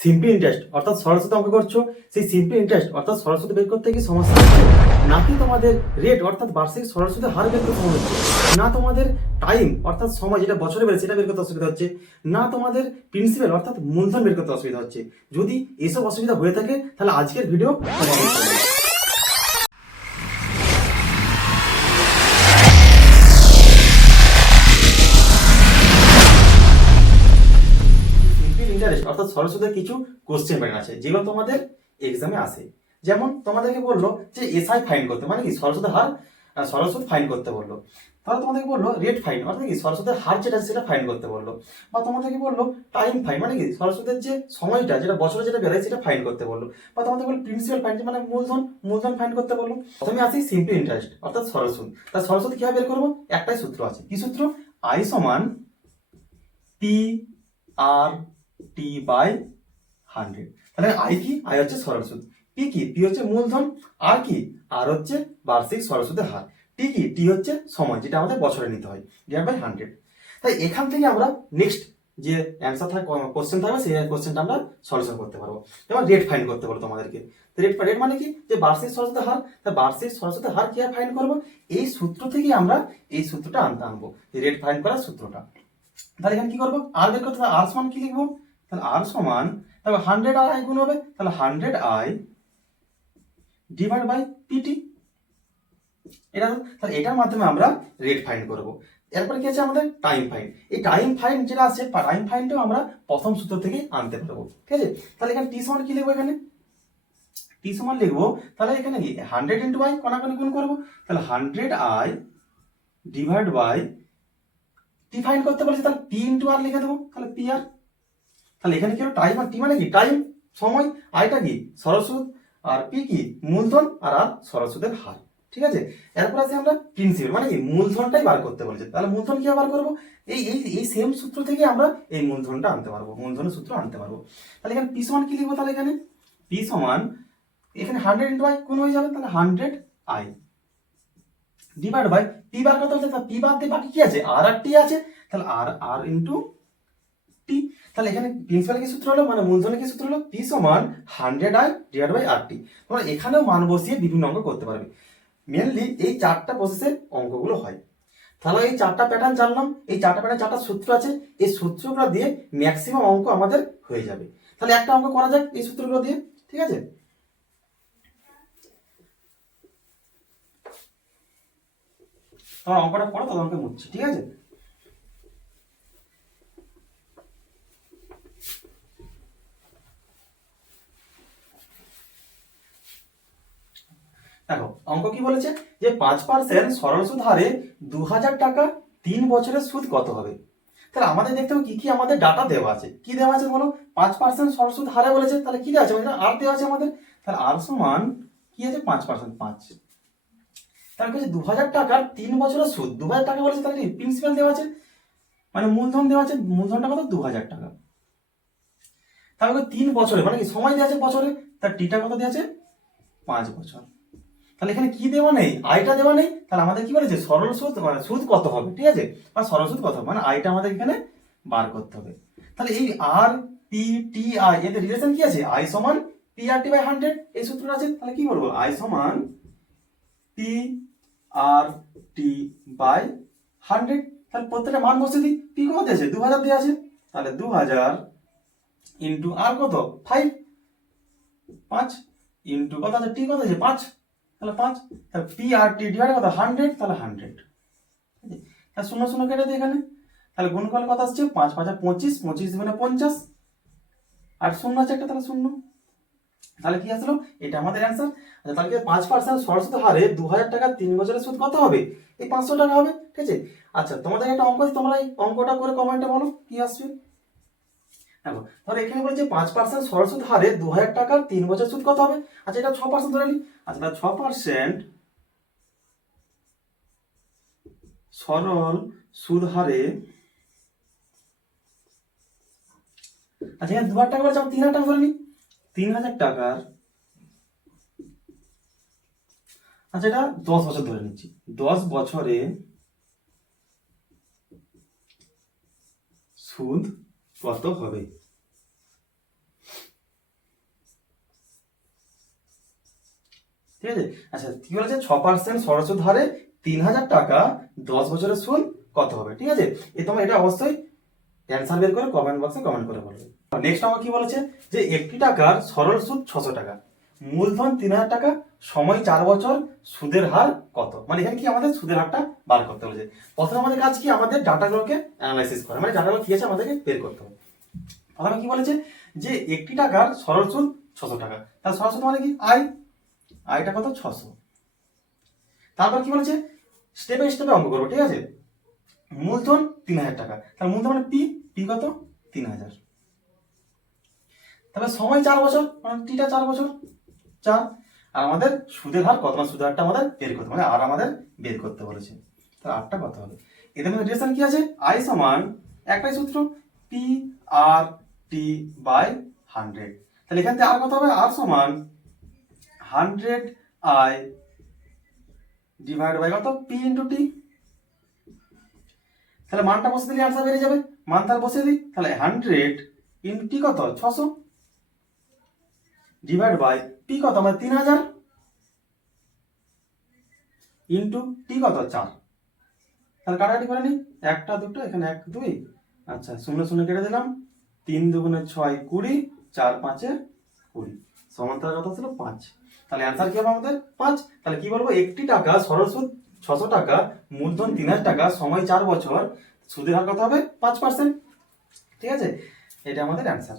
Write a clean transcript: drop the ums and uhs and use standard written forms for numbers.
Simple interest অর্থাৎ সরল সুদে অঙ্ক করছো, সেই সিম্পল ইন্টারেস্ট অর্থাৎ সরল সুদে বের করতে কি সমস্যা হচ্ছে, নাকি তোমাদের রেট অর্থাৎ বার্ষিক সরল সুদের হার বের করতে সমস্যা হচ্ছে, না তোমাদের টাইম অর্থাৎ সময় যেটা বছরে বেড়ে সেটা বের করতে অসুবিধা হচ্ছে, না তোমাদের প্রিন্সিপাল অর্থাৎ মূলধন বের করতে অসুবিধা হচ্ছে। যদি এসব অসুবিধা হয়ে থাকে তাহলে আজকের ভিডিও তোমাদের জন্য। ইন্টারেস্ট অর্থাৎ সরল সুদের কিছু কোশ্চেন প্যাটার্ন আছে যেগুলো তোমাদের এক্সামে আসে। যেমন তোমাদেরকে বললো যে এসআই ফাইন করতে, মানে কি সরল সুদের হার, সরল সুদ ফাইন করতে বললো। তাহলে তোমাদেরকে বললো রেট ফাইন অর্থাৎ কি সরল সুদের হার যেটা সেটা ফাইন করতে বললো। বা তোমাদেরকে বললো টাইম ফাইন, মানে কি সরল সুদের যে সময়টা যেটা বছরে যেটা বেড়ায় সেটা ফাইন করতে বললো। বা তোমাদের বললো প্রিন্সিপাল ফাইন মানে মূলধন ফাইন করতে বললো। প্রথমে আসি সিম্পল ইন্টারেস্ট অর্থাৎ সরল সুদ। তার সরল সুদ কিভাবে বের করবো? একটাই সূত্র আছে। কি সূত্র? আই সমান পি আর টি বাই 100। তাহলে আই কি? আই হচ্ছে সরল সুদ। পি কি? পি হচ্ছে মূলধন। আর কি? আর হচ্ছে বার্ষিক সরল সুদের হার। টি কি? টি হচ্ছে সময় যেটা আমাদের বছরে নিতে হয়, ডিভাইড বাই 100। তাই এখান থেকে আমরা নেক্সট যে অ্যান্সার থাকে, কোশ্চেন থাকবে, সেই কোশ্চেনটা আমরা সলিউশন করতে পারবো। যেমন রেট ফাইন করতে বলো তোমাদেরকে। রেট মানে কি? যে বার্ষিক সরল সুদের হার। তা বার্ষিক সরল সুদের হার কিভাবে ফাইন করবো? এই সূত্র থেকে আমরা এই সূত্রটা আনবো, রেট ফাইন করার সূত্রটা। তাহলে এখানে কি করবো? আর বের করতে হবে। আর সমান কি লিখবো? তাহলে আর সমান, তাহলে 100 আর আই গুণ হবে, তাহলে 100 আই ডিভাইড বাই পিটি। এটা তাহলে এটার মাধ্যমে আমরা রেট ফাইন করব। এরপরে কি আছে আমাদের? Time fine. এই টাইম ফাইন যেটা আছে, টাইম ফাইনটাও আমরা প্রথম সূত্র থেকে আনতে পারবো। ঠিক আছে? তাহলে এখানে টি সমান কি লিখবো? এখানে টি সমান লিখবো, তাহলে এখানে কি 100 ইন্টু আই কোনাকুনি গুণ করবো, তাহলে 100 I divide by T find করতে বলেছে, তাহলে পি ইন্টু আর লিখে দেবো, তাহলে পি আর। তাহলে এখানে কি হলো? টাইম আর টি মানে কি? টাইম সময়, আইটা কি সরল সুদ, আর পি কি মূলধন, আর আর সরল সুদের হার। ঠিক আছে? এরপর আছে আমরা প্রিন্সিপাল, মানে কি মূলধনটাই বার করতে বলেছে। তাহলে মূলধন কি বার করবো? এই এই এই সেম সূত্র থেকে আমরা এই মূলধনটা আনতে পারবো, মূলধনের সূত্র আনতে পারবো। তাহলে এখানে পি সমান কি লিখবো? তাহলে এখানে পি সমান, এখানে 100 ইন্টু আই কোন হয়ে যাবে, তাহলে 100 আই ডিভাইড বাই পি বার করতে হচ্ছে, পি বাদ দিয়ে বাকি কি আছে? আর আর টি আছে, তাহলে আর আর ইন্টু টি। তাহলে এখানে প্রিন্সিপাল কি সূত্র হলো, মানে মূলধনের কি সূত্র হলো? পি সমান 100 আই ডিভাইড বাই আর টি। তোমরা এখানেও মান বসিয়ে বিভিন্ন অঙ্ক করতে পারবে। মেনলি এই চারটা প্রসেসে অঙ্কগুলো হয়। তাহলে এই চারটা প্যাটার্ন জানলাম, এই চারটা প্যাটার্ন চারটা সূত্র আছে, এই সূত্রগুলো দিয়ে ম্যাক্সিমাম অঙ্ক আমাদের হয়ে যাবে। তাহলে একটা অঙ্ক করা যাক এই সূত্রগুলো দিয়ে। ঠিক আছে? তোমার অঙ্কটা পড়ো, তখন অঙ্কে মুছছি। ঠিক আছে? দেখো অঙ্ক কি বলেছে, যে 5% সরল সুদ হারে 2000 টাকা 3 বছরের সুদ কত হবে। তাহলে আমাদের দেখতে হবে কি কি আমাদের ডাটা দেওয়া আছে। কি দেওয়া আছে বলো? 5% সরল সুদ হারে বলেছে, তাহলে কি দেওয়া আছে? আর দেওয়া আছে আমাদের। তাহলে আর সমান কি আছে? 5%, 5। তাহলে কি হচ্ছে? 2000 টাকার 3 বছরের সুদ। 2000 টাকা বলেছে, তাহলে প্রিন্সিপাল দেওয়া আছে, মানে মূলধন দেওয়া আছে। মূলধনটা কত? 2000 টাকা। তাহলে 3 বছরে, মানে কি সময় দেওয়া আছে বছরে, তার টিটা কত দেওয়া আছে? 5 বছর। তাহলে এখানে কি দেওয়া নেই? আইটা দেওয়া নেই। তাহলে আমাদের কি বলেছে? সরল সুদ, মানে সুদ কত হবে। ঠিক আছে? বা সরল সুদ কত হবে, মানে আইটা আমাদের এখানে বার করতে হবে। তাহলে এই আর পি টি আই এদের রিলেশন কি আছে? আই সমান পি আর টি বাই 100, এই সূত্রটা আছে। তাহলে কি বলবো? আই সমান পি আর টি বাই 100। তাহলে প্রত্যেকটা মান বসে দিই। পি কত দিয়েছে? 2000 দিয়ে আছে। তাহলে 2000 ইন্টু আর কত? 5, 5 ইন্টু কত আছে? টি কত আছে? 5, তাহলে 5। তাহলে পি আর টি ডিভাইড কত? 100, তাহলে 100। তাহলে শূন্য শূন্য কেটে দিই এখানে। তাহলে গুণ করলে কত আসছে? 5 5 25, 25 মানে 50, আর শূন্য আছে একটা, তাহলে শূন্য। তাহলে কি আসলো? এটা আমাদের অ্যান্সার। আচ্ছা, তাহলে 5% সরল সুদ হারে 2000 টাকা 3 বছরের সুদ কত হবে? এই 500 টাকা হবে। ঠিক আছে? আচ্ছা, তোমাদের একটা অঙ্ক আছে, তোমরা এই অঙ্কটা করে কমেন্টে বলো কি আসবে। দেখো ধরো এখানে বলেছে 5% সরল সুদ হারে 2000 টাকার 3 বছর সুদ কত হবে। আচ্ছা, এটা 6% ধরে নিই। আচ্ছা, তাহলে 6% সরল সুদ হারে, আচ্ছা এখানে 2000 টাকা বলেছে, 3000 টাকা ধরে নিই। 3000 টাকার, আচ্ছা এটা 10 বছর ধরে নিচ্ছি। 10 বছরে সুদ কত হবে। ঠিক আছে। আচ্ছা কি বলেছে 6% সরল সুদ হারে 3000 টাকা 10 বছরের সুদ কত হবে? ঠিক আছে, তোমরা এটা অবশ্যই অ্যান্সার বের করে কমেন্ট বক্সে কমেন্ট করে বলবে। নেক্সট আমার কি বলেছে যে একটি টাকার সরল সুদ 600 টাকা, মূলধন 3000 টাকা, সময় 4 বছর, সুদের হার কত? মানে এখানে কি আমাদের সুদের হারটা বার করতে বলেছে। প্রথমে আমাদের কাজ কি, আমাদের ডাটাগুলোকে অ্যানালাইসিস করা, মানে ডাটাগুলো কি আছে আমাদেরকে বের করতে হবে। প্রথমে কি বলেছে যে একটি টাকার সরল সুদ 600 টাকা, তার সরল সুদ মানে কি আয়টা কত 600। তারপর কি বলেছে স্টেপে স্টেপে অঙ্ক করবো। ঠিক আছে, মূলধন 3000 টাকা, তার মূলধন মানে পি কত 3000। তারপর সময় 4 বছর, মানে টিটা 4 বছর 4। আর আমাদের সুদের হার কত, মানে সুদের হারটা আমাদের বের করতে মানে আর আমাদের বের করতে বলেছে। তাহলে আরটা কত হবে? এদের মধ্যে রিলেশন কি আছে? আই সমান একটাই সূত্র পি আর টি বাই 100। তাহলে এখান থেকে আর কত হবে? আর সমান 100 আই ডিভাইড বাই কত পি ইন্টু টি। তাহলে মানটা বসে দিলে আনসার বেরিয়ে যাবে, মান তার বসিয়ে দিই। তাহলে 100 ইন্টু টি কত 600 ডিভাইড বাই পি কত মানে 3000 ইন্টু টি কত 4। তাহলে কাটাকাটি করে নিই, একটা দুটো এখানে 1 2, আচ্ছা 0 0 কেটে দিলাম, 3 2 6 20, 4 5 20, সমান্তরাল কত ছিল 5। তাহলে অ্যান্সার কি হবে আমাদের 5। তাহলে কি বলবো, একটি টাকা সরল সুদ 600 টাকা, মূলধন 3000 টাকা, সময় 4 বছর, সুদের হার কত হবে 5%। ঠিক আছে, এটা আমাদের অ্যান্সার।